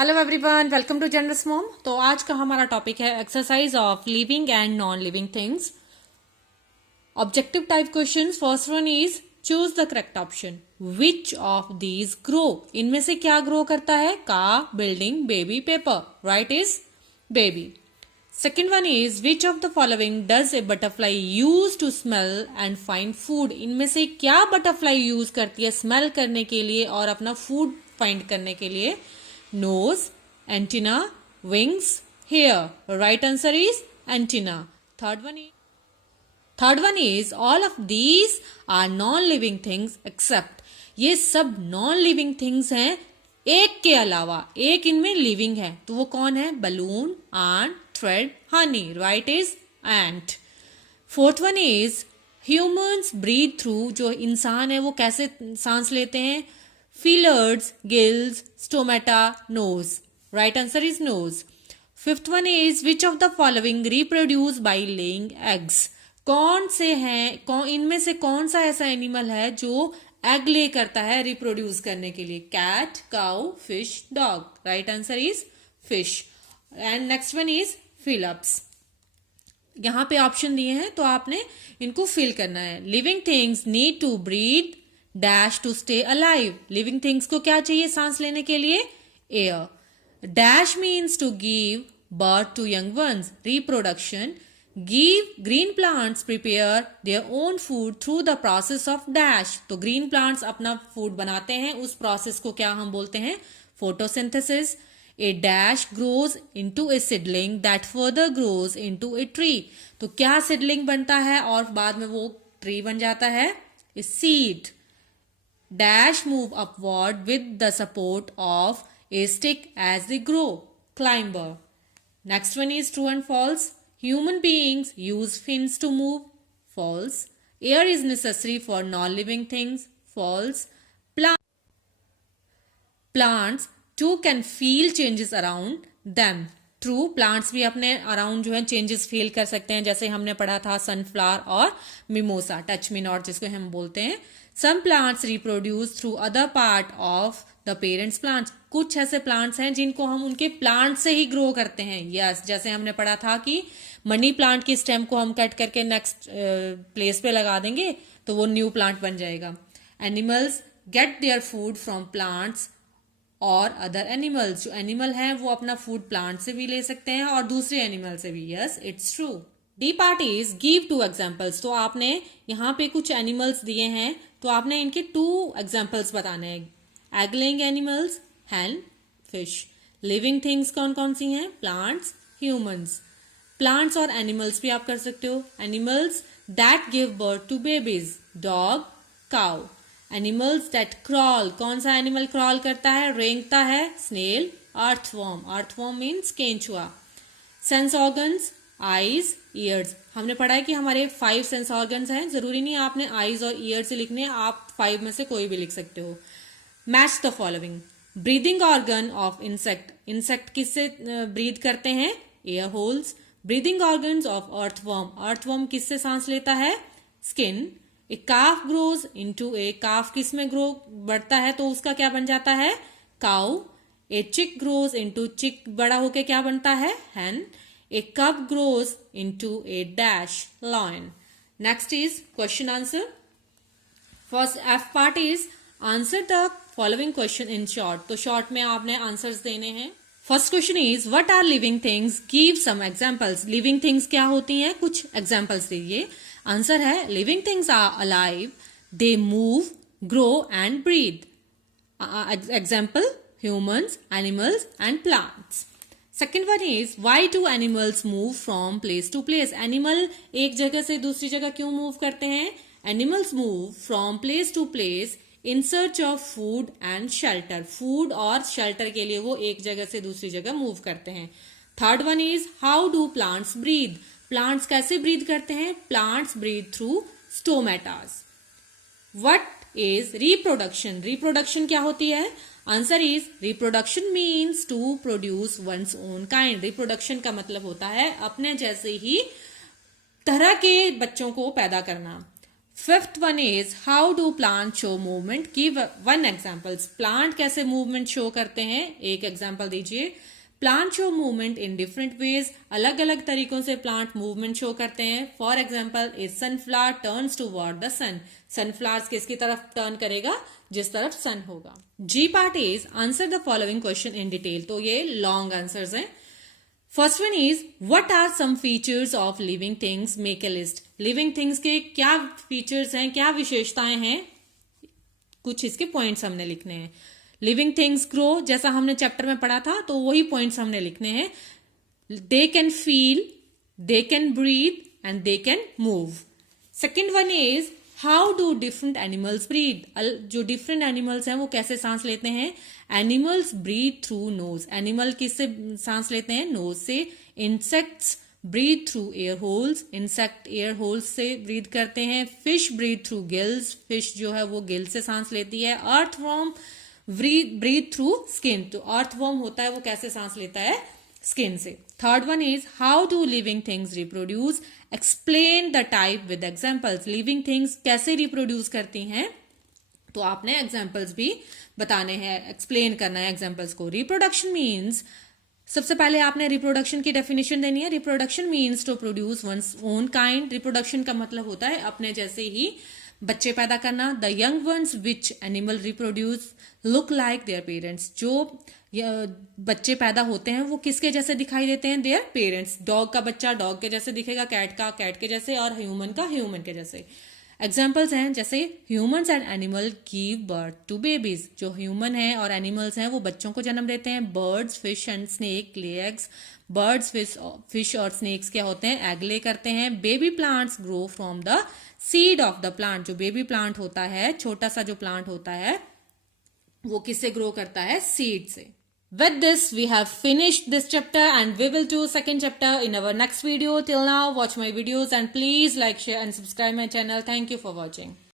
Hello everyone, welcome to generous mom. तो आज का हमारा टॉपिक है exercise of living and non living things. Objective type questions. First one is choose the correct option. Which of these grow? इनमें से क्या grow करता है? Car, building, baby, paper. Right is baby. Second one is which of the following does a butterfly use to smell and find food? इनमें से क्या butterfly use करती है स्मेल करने के लिए और अपना फूड फाइंड करने के लिए? Nose, antenna, wings, hair. Right answer is antenna. Third one is all of these are non-living things except. ये सब non-living things हैं एक के अलावा। एक इनमें living है, तो वो कौन है? Balloon, ant, thread, honey. Right is ant. Fourth one is humans breathe through. जो इंसान है वो कैसे सांस लेते हैं? Feelers, gills, stomata, nose. Right answer is nose. Fifth one is which of the following reproduce by laying eggs? कौन से हैं, इनमें से कौन सा ऐसा एनिमल है जो एग ले करता है रिप्रोड्यूस करने के लिए? Cat, cow, fish, dog. Right answer is fish. And next one is fill ups. यहां पे ऑप्शन दिए हैं तो आपने इनको फिल करना है. Living things need to breathe dash to stay alive. Living things को क्या चाहिए सांस लेने के लिए? Air. Dash means to give birth to young ones. Reproduction. Give green plants prepare their own food through the process of dash. तो green plants अपना food बनाते हैं, उस प्रोसेस को क्या हम बोलते हैं? Photosynthesis. A dash grows into a seedling that further grows into a tree. तो क्या सिडलिंग बनता है और बाद में वो ट्री बन जाता है? A seed. Dash move upward with the support of a stick as they grow. Climber. Next one is true and false. Human beings use fins to move. False. Air is necessary for non-living things. False. Plants too can feel changes around them. True. Plants भी अपने around जो है changes feel कर सकते हैं, जैसे हमने पढ़ा था सनफ्लावर और मिमोसा, टच मी नॉट जिसको हम बोलते हैं. Some plants reproduce through other part of the parents plants. कुछ ऐसे प्लांट्स हैं जिनको हम उनके प्लांट से ही ग्रो करते हैं. यस, जैसे हमने पढ़ा था कि मनी प्लांट की स्टेम को हम कट करके नेक्स्ट प्लेस पे लगा देंगे तो वो न्यू प्लांट बन जाएगा. Animals gate their food from plants और अदर एनिमल्स. जो एनिमल हैं वो अपना फूड प्लांट से भी ले सकते हैं और दूसरे एनिमल से भी. Yes, it's true. D part is give two examples. तो आपने यहाँ पे कुछ एनिमल्स दिए हैं तो आपने इनके 2 एग्जाम्पल्स बताने हैं. Egg laying animals, hen, fish. Living things कौन कौन सी हैं? Plants, humans. प्लांट्स और एनिमल्स भी आप कर सकते हो. Animals that give birth to babies, dog, cow. Animals that crawl. कौन सा एनिमल क्रॉल करता है, रेंगता है? Snail, earthworm. अर्थवॉर्म मीन्स केंचुआ. Sense organs, eyes, ears. हमने पढ़ा है कि हमारे 5 सेंस ऑर्गन्स हैं. जरूरी नहीं आपने आईज और ईयर से लिखने, आप 5 में से कोई भी लिख सकते हो. Match the following. Breathing organ of insect. Insect किससे ब्रीद करते हैं? Air holes. Breathing organs of earthworm. Earthworm किससे सांस लेता है? स्किन. ए काफ ग्रोज इनटू ए. काफ किस में ग्रो बढ़ता है तो उसका क्या बन जाता है? काउ. ए चिक ग्रोज इनटू. चिक बड़ा होके क्या बनता है? Hen. A cub grows into a dash, lion. Next is question answer. First F part is answer the following question in short. तो शॉर्ट में आपने आंसर्स देने हैं. First question is what are living things? Give some examples. Living things क्या होती हैं? कुछ examples दीजिए. आंसर है living things are alive, they move, grow and breathe. Example humans, animals and plants. Second one is why do animals move from place to place? Animal एक जगह से दूसरी जगह क्यों मूव करते हैं? Animals move from place to place in search of food and shelter. Food और shelter के लिए वो एक जगह से दूसरी जगह मूव करते हैं. Third one is how do plants breathe? Plants कैसे ब्रीथ करते हैं? Plants breathe through stomatas. What is reproduction? Reproduction क्या होती है? Answer is reproduction means to produce one's own kind. Reproduction का मतलब होता है अपने जैसे ही तरह के बच्चों को पैदा करना. Fifth one is how do plant show movement, give one examples. Plant कैसे मूवमेंट शो करते हैं, एक एग्जाम्पल दीजिए। Plant show movement in different ways, अलग अलग तरीकों से प्लांट मूवमेंट शो करते हैं। For example, a sunflower turns toward the sun. Sunflowers किसकी तरफ टर्न करेगा, जिस तरफ सन होगा। G part is answer the following question in detail, तो ये लॉन्ग आंसर्स हैं। First one is what are some features of living things, make a list. Living things के क्या फीचर्स हैं, क्या विशेषताएं हैं, कुछ इसके पॉइंट्स हमने लिखने हैं। लिविंग थिंग्स ग्रो, जैसा हमने चैप्टर में पढ़ा था, तो वही पॉइंट्स हमने लिखने हैं। They can feel, they can breathe and they can move. Second one is how do different animals breathe. जो डिफरेंट एनिमल्स हैं वो कैसे सांस लेते हैं। Animals breathe through nose. Animal किससे सांस लेते हैं, नोज से। Insects breathe through air holes. Insect air holes से ब्रीथ करते हैं। Fish breathe through gills. Fish जो है वो गिल से सांस लेती है। Earthworm breathe through skin. तो अर्थवर्म होता है वो कैसे सांस लेता है, स्किन से। Third one is how do living things reproduce, explain the type with examples. Living things कैसे रिप्रोड्यूस करती हैं, तो आपने एग्जाम्पल्स भी बताने हैं, एक्सप्लेन करना है एग्जाम्पल्स को। रिप्रोडक्शन मीन्स, सबसे पहले आपने रिप्रोडक्शन की डेफिनेशन देनी है। Reproduction means to produce one's own kind. Reproduction का मतलब होता है अपने जैसे ही बच्चे पैदा करना। The young ones which animal reproduce look like their parents. जो बच्चे पैदा होते हैं वो किसके जैसे दिखाई देते हैं, देयर पेरेंट्स। डॉग का बच्चा डॉग के जैसे दिखेगा, कैट का कैट के जैसे, और ह्यूमन का ह्यूमन के जैसे। एग्जाम्पल्स हैं जैसे humans and animal give birth to babies. जो ह्यूमन है और एनिमल्स हैं वो बच्चों को जन्म देते हैं। Birds, fish and snake lay eggs. Birds, fish और स्नेक्स क्या होते हैं, एग ले करते हैं। Baby plants grow from the seed of the plant. जो बेबी प्लांट होता है, छोटा सा जो प्लांट होता है, वो किससे ग्रो करता है, सीड से। With this, we have finished this chapter and we will do second chapter in our next video. Till now, watch my videos and please like, share and subscribe my channel. Thank you for watching.